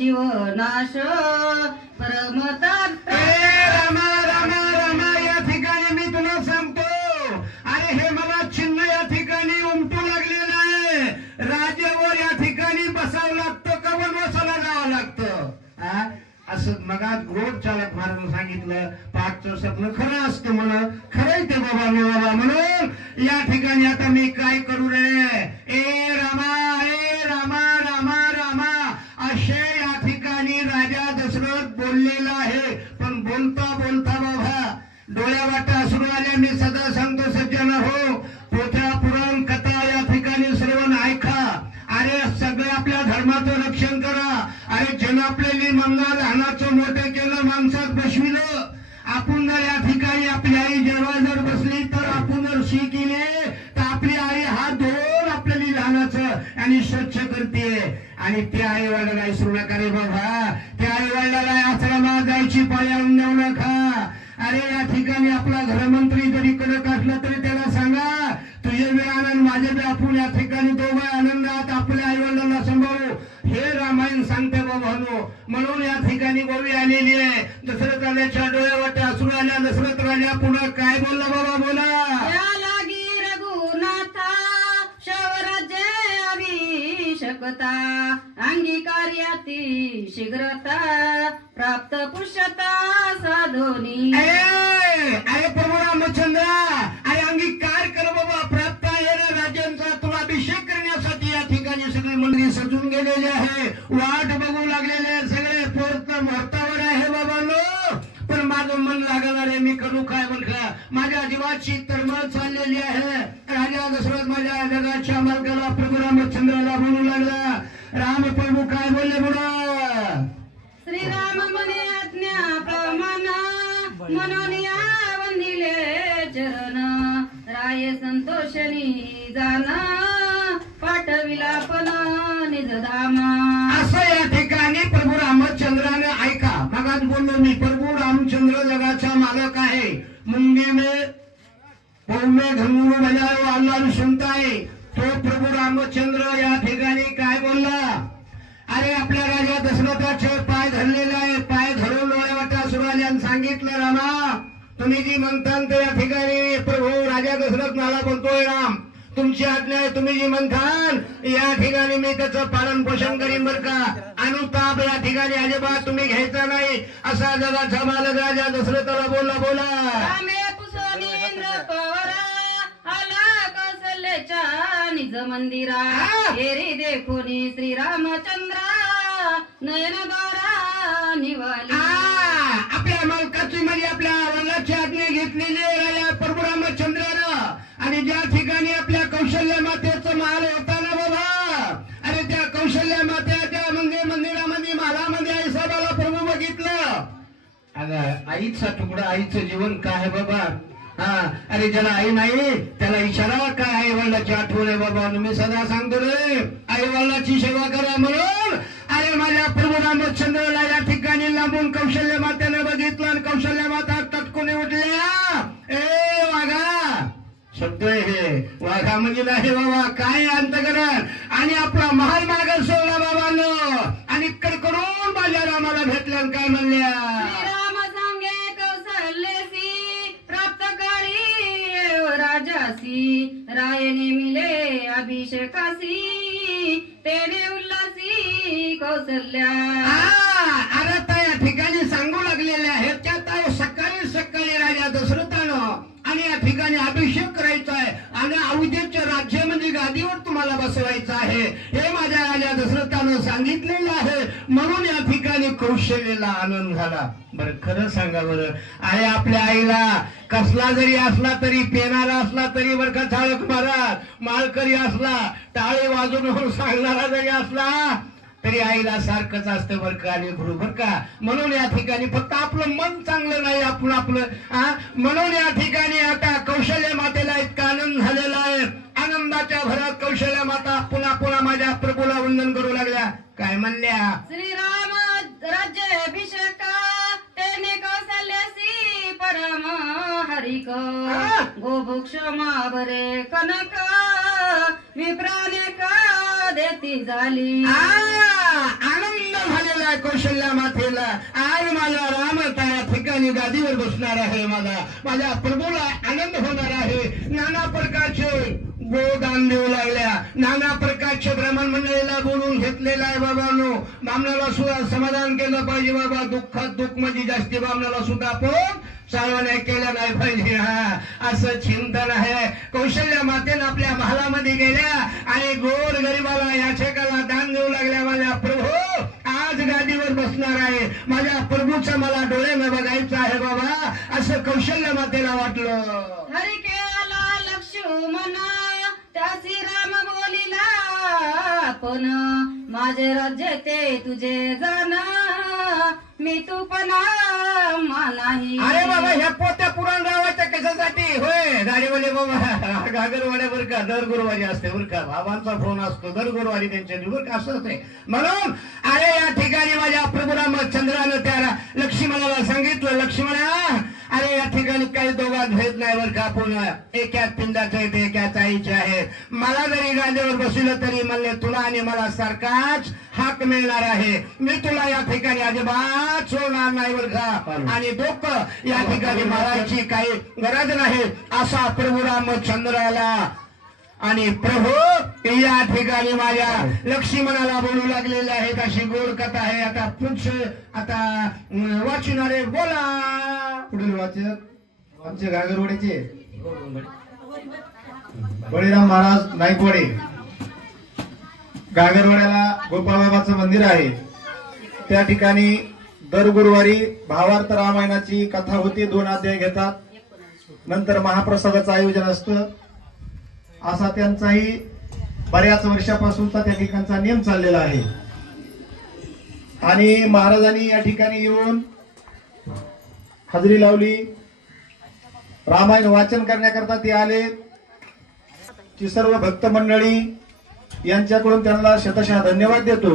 जीवनाश परमतार ए रामा रामा रामा या ठिकाणी मी तुला सांगतो. अरे हे मला चिन्ह या ठिकाणी उमटू लागलेलं आहे राजावर या ठिकाणी बसावं लागतं का बसायला जावं लागतं? असं मगात गोड चालक महाराज सांगितलं पाठचं स्वप्न खरं असतं म्हण खरंय ते बाबा मी बाबा म्हणून. या ठिकाणी आता मी काय करू रे? आपल्याला मंगळ लहानाचं मोठं केलं माणसात बसविलं. आपण जर या ठिकाणी आपली आई जेव्हा जर बसली तर आपण जर शी केले तर आपली आई हा दोन आपल्याला लहानाचं आणि स्वच्छ करते. आणि त्या आई वडिलांना विसरू नका रे बाबा. त्या आई वडिलाला आश्रमात जायची पाळी आणून देऊ नका. अरे या ठिकाणी आपला घरमंत्री जरी कडक असला तरी त्याला सांगा तुझे बी आनंद माझे बी आपण या ठिकाणी दोघं आनंदात आपल्या आई वडिलांना सांभाळू हे रामायण सांगते बाबानो म्हणून या ठिकाणी गोवी आलेली आहे दशरथ राजाच्या डोळ्यावर असू आल्या दशरथ राजा बोलला बाबा बोला. या लागी रघुनाथा शवराज्य अभिषकता अंगीकार्याती शीघ्रता प्राप्त पुष्यता साधोनी. अरे प्रभू रामचंद्र अरे अंगीकार कर बाबा प्राप्त आहे ना राजांचा तुला अभिषेक करण्यासाठी या ठिकाणी सगळी मंडळी सजून गेलेली आहे. वाट बघू लागलेले सगळे पोहोच मुहूर्तावर आहे बाबा पण माझं मन लागणार आहे मी करू काय म्हटलं माझ्या जीवाची तरमळ चाललेली आहे. राजा दशरथ माझ्या जगाच्या मार्गाला प्रभू रामचंद्राला बोलू लागला. राम प्रभू काय बोलले बुडा? श्रीराम म्हणे आज्ञा प्रमाण म्हणून या वंदिले चरण. राय संतोषणी जाण पाठविला पण निज धामा असं या ठिकाणी प्रभू रामचंद्राने ऐका. मगाच बोललो मी प्रभू रामचंद्र जगाचा मालक आहे मुंगे में पौमे धनुर बजाओ अल्लाह सुनता तो प्रभू रामचंद्र या ठिकाणी काय बोलला? अरे आपल्या राजा दशरथाचे पाय धरलेले आहे पाय धरून वाटा सांगितलं रामा. तुम्ही जी म्हणता ते या ठिकाणी प्रभू राजा दशरथ मला बोलतोय राम. तुमची आज्ञा आहे तुम्ही जी म्हणताल या ठिकाणी मी त्याचं पालन पोषण करीन बर का. अनुताप या ठिकाणी अजिबात तुम्ही घ्यायचा नाही. असा जगाचा मालक राजा दशरथाला बोलला बोला. पवरा आला कौशल्याच्या निज मंदिरा. हा. हेरी देखोनी श्रीरामचंद्रा. नयन द्वारा निवाली. आपल्या मालकाची म्हणजे आपल्या वडिलाची आज्ञा घेतलेली राजा प्रभू रामचंद्रानं आणि ज्या ठिकाणी आपल्या कौशल्य मातेचं महाल होता ना बाबा अरे त्या कौशल्य मातेच्या मंदिर मंदिरामध्ये महालामध्ये आई साहेबाला प्रभू बघितलं. अगं आईचा तुकडा आईचं जीवन काय आहे बाबा? हा अरे ज्याला आई नाही त्याला इशारा काय आई वडिलाची आठवण आहे बाबा मी सदा सांगतो रे आई वडिलाची सेवा करा म्हणून. अरे माझ्या प्रभू रामचंद्रला या ठिकाणी लांबून कौशल्य मातेने बघितलं आणि कौशल्य माता तटकुने उठल्या. ए वाघा. शब्द हे. वाघा म्हणजे नाही बाबा काय अंतकरण? आणि आपला महाल मार्ग सोडला बाबांनो आणि कडकडून माझ्या रामाला भेटल्या काय म्हणल्या श्रीराम सांगे कौशल्यसी प्राप्त करी राजासी रायने मिले अभिषेकासी तेने उल्लासी कौसल्या. अरे त्या या ठिकाणी सांगू लागलेल्या आहेत त्यात सकाळी सकाळी राजा दशरथानं आणि या ठिकाणी अभिषेक करायचा आहे. आणि अवधेचे राज्य म्हणजे गादीवर तुम्हाला बसवायचं आहे हे माझ्या राजा दशरथानं सांगितलेलं आहे म्हणून या ठिकाणी कौशल्यला आनंद झाला बरं खरं सांगा बरं. आई आपल्या आईला कसला जरी असला तरी पेनारा असला तरी बरं का चाळक महाराज माळकरी असला टाळे वाजून सांगणारा जरी असला तरी आईला सारखंच असतं बरं का आणि गुरु बरं का. म्हणून या ठिकाणी फक्त आपलं मन चांगलं नाही आपण आपलं हा म्हणून या ठिकाणी आता कौशल्य मातेला इतका आनंद झालेला आहे. आनंदाच्या भरात कौशल्य माता पुन्हा पुन्हा माझ्या प्रभूला वंदन करू लागल्या. काय म्हणल्या? श्रीराम! गोभुक्ष कनक विप्राने का देती झाली. आनंद झालेला कौशल्या मातेला. आज माझा राम त्या ठिकाणी गादीवर बसणार आहे माझा. माझ्या प्रभूला आनंद होणार आहे. नाना प्रकारचे गोदान देऊ लागल्या. नाना प्रकारचे ब्राह्मण घेतलेला आहे बाबांनो. बामणाला सुद्धा समाधान केलं पाहिजे बाबा. दुःखात दुःख म्हणजे जास्ती बामणाला सुद्धा आपण चालवण्या केल्या नाही पाहिजे. हा असं चिंतन आहे. कौशल्य मातेनं आपल्या महालामध्ये गेल्या आणि गोर गरीबाला याचकाला दान देऊ लागल्या. माझ्या प्रभू आज गादीवर बसणार आहे. माझ्या प्रभूचं मला डोळ्यानं बघायचं आहे बाबा. असं कौशल्य मातेला वाटलं. हरी केला लक्ष्मण त्यासी राम बोलिला पण माझे राज्य ते तुझे जण. मी तू पण नाही अरे बाबा ह्या पोत्या पुराण गावाच्या कशासाठी? होय गाडीवाले बाबा. गागरवाड्या का दर गुरुवारी असते बरं का. बाबांचा फोन असतो दर गुरुवारी त्यांच्या बरं का असं असते. म्हणून अरे या ठिकाणी माझ्या प्रभू रामचंद्रानं त्या लक्ष्मणाला सांगितलं लक्ष्मणा अरे या ठिकाणी काही दोघात भेद नाही बरं का आपण एका पिंडाचे आहेत एका चाईचे आहेत मला जरी गांधीवर बसवलं तरी म्हणले तुला आणि मला सारखाच हाक मिळणार आहे. मी तुला या ठिकाणी अजिबात सोडणार नाही बरं का. आणि दुःख या ठिकाणी मारायची काही गरज नाही. असा प्रभू रामचंद्राला आणि प्रभू या ठिकाणी माझ्या लक्ष्मणाला बोलू लागलेले आहेत. अशी गोड कथा आहे. आता पुढचे आता वाचणारे बोला. वाचक आमचे घागरवाडीचे. बळीराम महाराज नाईकवाडे. घागरवाड्याला गोपाळबाबाचं मंदिर आहे. त्या ठिकाणी दर गुरुवारी भावार्थ रामायणाची कथा होती दोन अध्याय घेतात. नंतर महाप्रसादाचं आयोजन असतं. असा त्यांचाही बऱ्याच वर्षापासूनचा त्या ठिकाणचा नियम चाललेला आहे. आणि महाराजांनी या ठिकाणी येऊन हजेरी लावली. रामायण वाचन करण्याकरता ते आले. ती सर्व भक्त मंडळी यांच्याकडून त्यांना शतशः धन्यवाद देतो.